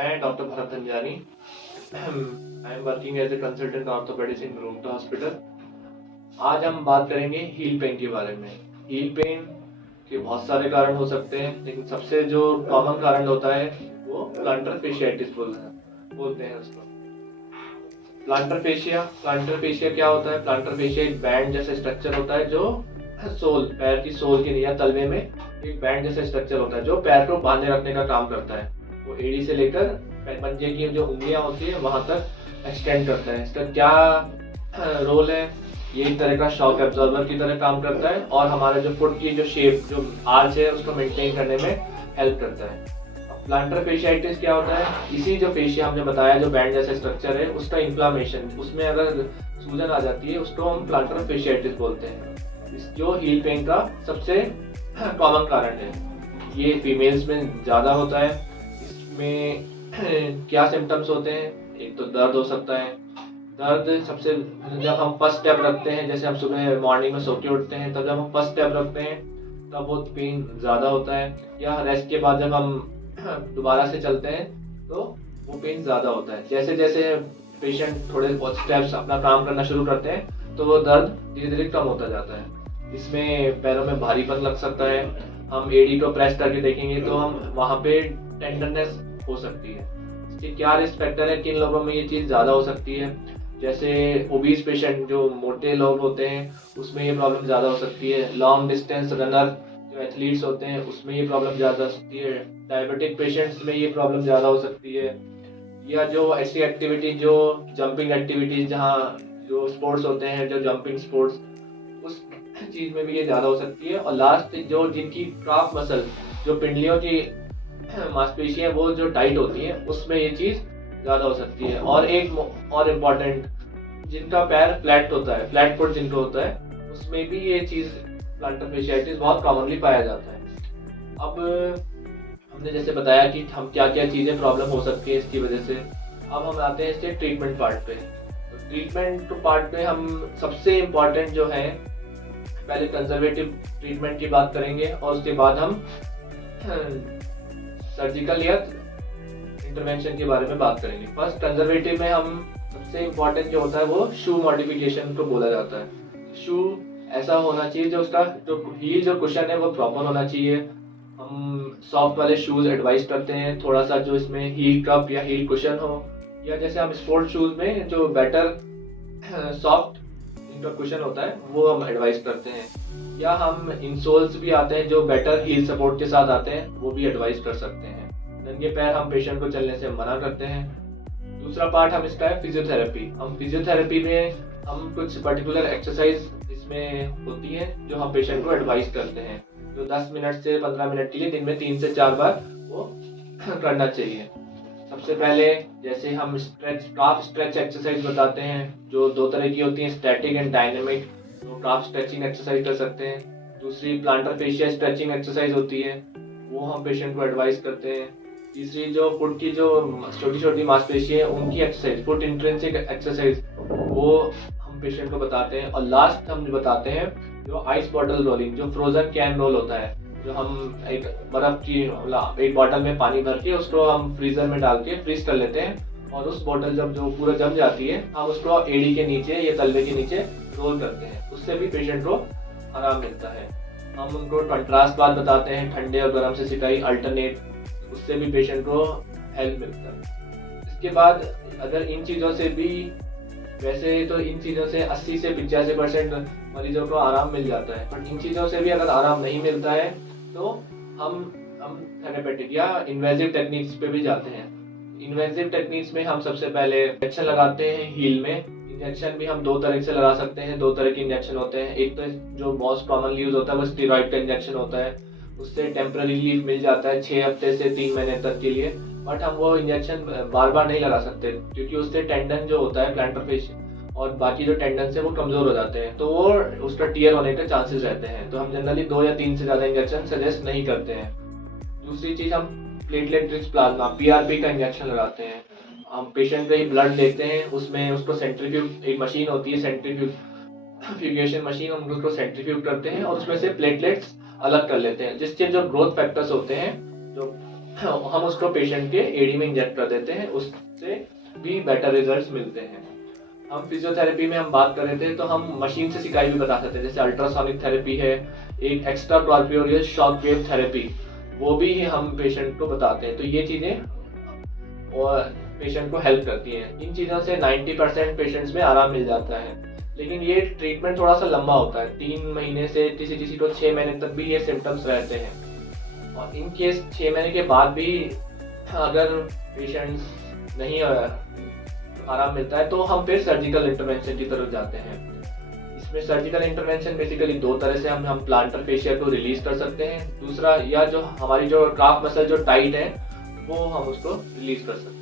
मैं doctor Bharat Dhanjani. I am working as a consultant orthopaedics in रूमटा hospital. आज हम बात करेंगे हील पेन के बारे में। हील पेन के बहुत सारे कारण हो सकते हैं, लेकिन सबसे जो कॉमन कारण होता है वो प्लांटर फेशियाइटिस बोलते हैं उसको। प्लांटर फेशिया क्या होता है? प्लांटर फेशिया एक बैंड जैसा स्ट्रक्चर होता है जो पैर की सोल के या तलवे में एक बैंड जैसा स्ट्रक्चर होता है जो पैर को बांधे रखने का काम करता है। वो एड़ी से लेकर पंजे की जो उंगलियां होती है वहां तक एक्सटेंड करता है। इसका क्या रोल है? ये एक तरह का शॉक एब्जॉर्बर की तरह काम करता है और हमारे जो फुट की जो शेप जो आर्च है उसको मेंटेन करने में हेल्प करता है। प्लांटर फेशियाइटिस क्या होता है? इसी जो फेशिया हमने बताया जो बैंड जैसा स्ट्रक्चर है उसका इन्फ्लामेशन, उसमें अगर सूजन आ जाती है उसको हम प्लांटर फेशियाइटिस बोलते हैं, जो हील पेन का सबसे कॉमन कारण है। ये फीमेल्स में ज़्यादा होता है। इसमें क्या सिम्टम्स होते हैं? एक तो दर्द हो सकता है। दर्द सबसे जब हम फर्स्ट स्टेप रखते हैं, जैसे हम सुबह मॉर्निंग में सो के उठते हैं, तब जब हम फर्स्ट स्टेप रखते हैं तब वो पेन ज़्यादा होता है। या रेस्ट के बाद जब हम दोबारा से चलते हैं तो वो पेन ज़्यादा होता है। जैसे जैसे पेशेंट थोड़े बहुत स्टेप्स अपना काम करना शुरू करते हैं तो वो दर्द धीरे धीरे कम होता जाता है। इसमें पैरों में भारीपन लग सकता है। हम एडी को प्रेस करके देखेंगे तो हम वहाँ पे टेंडरनेस हो सकती है। इसके क्या रिस्क फैक्टर है? किन लोगों में ये चीज़ ज़्यादा हो सकती है? जैसे ओबीज पेशेंट, जो मोटे लोग होते हैं, उसमें ये प्रॉब्लम ज़्यादा हो सकती है। लॉन्ग डिस्टेंस रनर जो एथलीट्स होते हैं उसमें ये प्रॉब्लम ज़्यादा हो सकती है। डायबिटिक पेशेंट्स में ये प्रॉब्लम ज़्यादा हो सकती है। या जो ऐसी एक्टिविटी जो जंपिंग एक्टिविटीज, जहाँ जो स्पोर्ट्स होते हैं, जो जंपिंग स्पोर्ट्स, उस चीज में भी ये ज्यादा हो सकती है। और लास्ट जो जिनकी काफ मसल, जो पिंडलियों की मांसपेशियां वो जो टाइट होती है, उसमें ये चीज ज्यादा हो सकती है। और एक और इम्पोर्टेंट, जिनका पैर फ्लैट होता है, फ्लैट फुट जिनको होता है, उसमें भी ये चीज प्लांटर फेशियाइटिस बहुत कॉमनली पाया जाता है। अब हमने जैसे बताया कि हम क्या क्या चीजें प्रॉब्लम हो सकती है इसकी वजह से। अब हम आते हैं इसके ट्रीटमेंट पार्ट पे। तो ट्रीटमेंट पार्ट पे हम सबसे इम्पोर्टेंट जो है, पहले कंजर्वेटिव ट्रीटमेंट की बात करेंगे और उसके बाद हम सर्जिकल या इंटरवेंशन के बारे में बात करेंगे। फर्स्ट कंजर्वेटिव में हम सबसे इम्पोर्टेंट जो होता है वो शू मॉडिफिकेशन को बोला जाता है। शू ऐसा होना चाहिए जो उसका जो हील जो कुशन है वो प्रॉपर होना चाहिए। हम सॉफ्ट वाले शूज एडवाइस करते हैं, थोड़ा सा जो इसमें हील कप या हील कुशन हो, या जैसे हम स्पोर्ट शूज में जो बेटर सॉफ्ट इनका कुशन होता है वो हम एडवाइस करते हैं। या हम इंसोल्स भी आते हैं जो बेटर हील सपोर्ट के साथ आते हैं, वो भी एडवाइस कर सकते हैं। नंगे पैर हम पेशेंट को चलने से मना करते हैं। दूसरा पार्ट हम इसका है फिजियोथेरेपी। हम फिजियोथेरेपी में हम कुछ पर्टिकुलर एक्सरसाइज इसमें होती है जो हम पेशेंट को एडवाइस करते हैं, जो 10 मिनट से 15 मिनट के लिए दिन में 3 से 4 बार वो करना चाहिए। सबसे पहले जैसे हम काफ स्ट्रेच एक्सरसाइज बताते हैं, जो 2 तरह की होती हैं, स्टैटिक एंड डायनेमिक। तो काफ स्ट्रेचिंग एक्सरसाइज कर सकते हैं। दूसरी प्लांटर फेशिया स्ट्रेचिंग एक्सरसाइज होती है, वो हम पेशेंट को एडवाइस करते हैं। तीसरी जो फुट की जो छोटी छोटी मांसपेशियां हैं उनकी एक्सरसाइज, फुट इंट्रिंसिक एक्सरसाइज, वो हम पेशेंट को बताते हैं। और लास्ट हम बताते हैं जो आइस बॉटल रोलिंग, जो फ्रोजन कैन रोल होता है, जो हम एक बर्फ की एक बॉटल में पानी भर के उसको हम फ्रीजर में डाल के फ्रीज कर लेते हैं, और उस बॉटल जब जो पूरा जम जाती है हम उसको एड़ी के नीचे या तलवे के नीचे रोल करते हैं। उससे भी पेशेंट को आराम मिलता है। हम उनको कंट्रास्ट बात बताते हैं, ठंडे और गर्म से सिकाई अल्टरनेट, उससे भी पेशेंट को हेल्प मिलता है। इसके बाद अगर इन चीज़ों से भी, वैसे तो इन चीज़ों से 80 से 85% मरीजों को आराम मिल जाता है, बट इन चीज़ों से भी अगर आराम नहीं मिलता है तो हम थेरेपेटिक या इन्वेजिव टेक्निक्स पे भी जाते हैं। इन्वेजिव टेक्निक्स में हम सबसे पहले इंजेक्शन लगाते हैं हील में। इंजेक्शन भी हम 2 तरह से लगा सकते हैं। 2 तरह के इंजेक्शन होते हैं। एक तो जो मोस्ट कॉमनली यूज होता है वो स्टेरॉइड का इंजेक्शन होता है, उससे टेम्पररी रिलीफ मिल जाता है 6 हफ्ते से 3 महीने तक के लिए। बट हम वो इंजेक्शन बार बार नहीं लगा सकते, क्योंकि उससे टेंडन जो होता है प्लांटर फेशिया और बाकी जो टेंडन से वो कमजोर हो जाते हैं, तो वो उसका टीयर होने के चांसेस रहते हैं। तो हम जनरली 2 या 3 से ज़्यादा इंजेक्शन सजेस्ट नहीं करते हैं। दूसरी चीज़, हम प्लेटलेट रिच प्लाज्मा पीआरपी का इंजेक्शन लगाते हैं। हम पेशेंट का ही ब्लड लेते हैं, उसमें उसको सेंट्रीफ्यूज, एक मशीन होती है सेंट्रीफ्यूगेशन मशीन, हम उसको सेंट्रीफ्यूज करते हैं और उसमें से प्लेटलेट्स अलग कर लेते हैं, जिसके जो ग्रोथ फैक्टर्स होते हैं, जो हम उसको पेशेंट के एडी में इंजेक्ट कर देते हैं, उससे भी बेटर रिजल्ट्स मिलते हैं। हम फिजियोथेरेपी में हम बात कर रहे थे तो हम मशीन से सिकाई भी बता सकते हैं, जैसे अल्ट्रासोनिक थेरेपी है, एक extra corporeal shock wave therapy, वो भी हम पेशेंट को बताते हैं। तो ये चीज़ें और पेशेंट को हेल्प करती हैं। इन चीज़ों से 90% पेशेंट्स में आराम मिल जाता है, लेकिन ये ट्रीटमेंट थोड़ा सा लंबा होता है, 3 महीने से किसी को 6 महीने तक भी ये सिम्टम्स रहते हैं। और इन केस 6 महीने के बाद भी अगर पेशेंट्स नहीं आराम मिलता है तो हम फिर सर्जिकल इंटरवेंशन की तरफ जाते हैं। इसमें सर्जिकल इंटरवेंशन बेसिकली 2 तरह से हम प्लांटर फेशिया को रिलीज कर सकते हैं, दूसरा या जो हमारी जो काफ मसल जो टाइट है वो हम उसको रिलीज कर सकते हैं।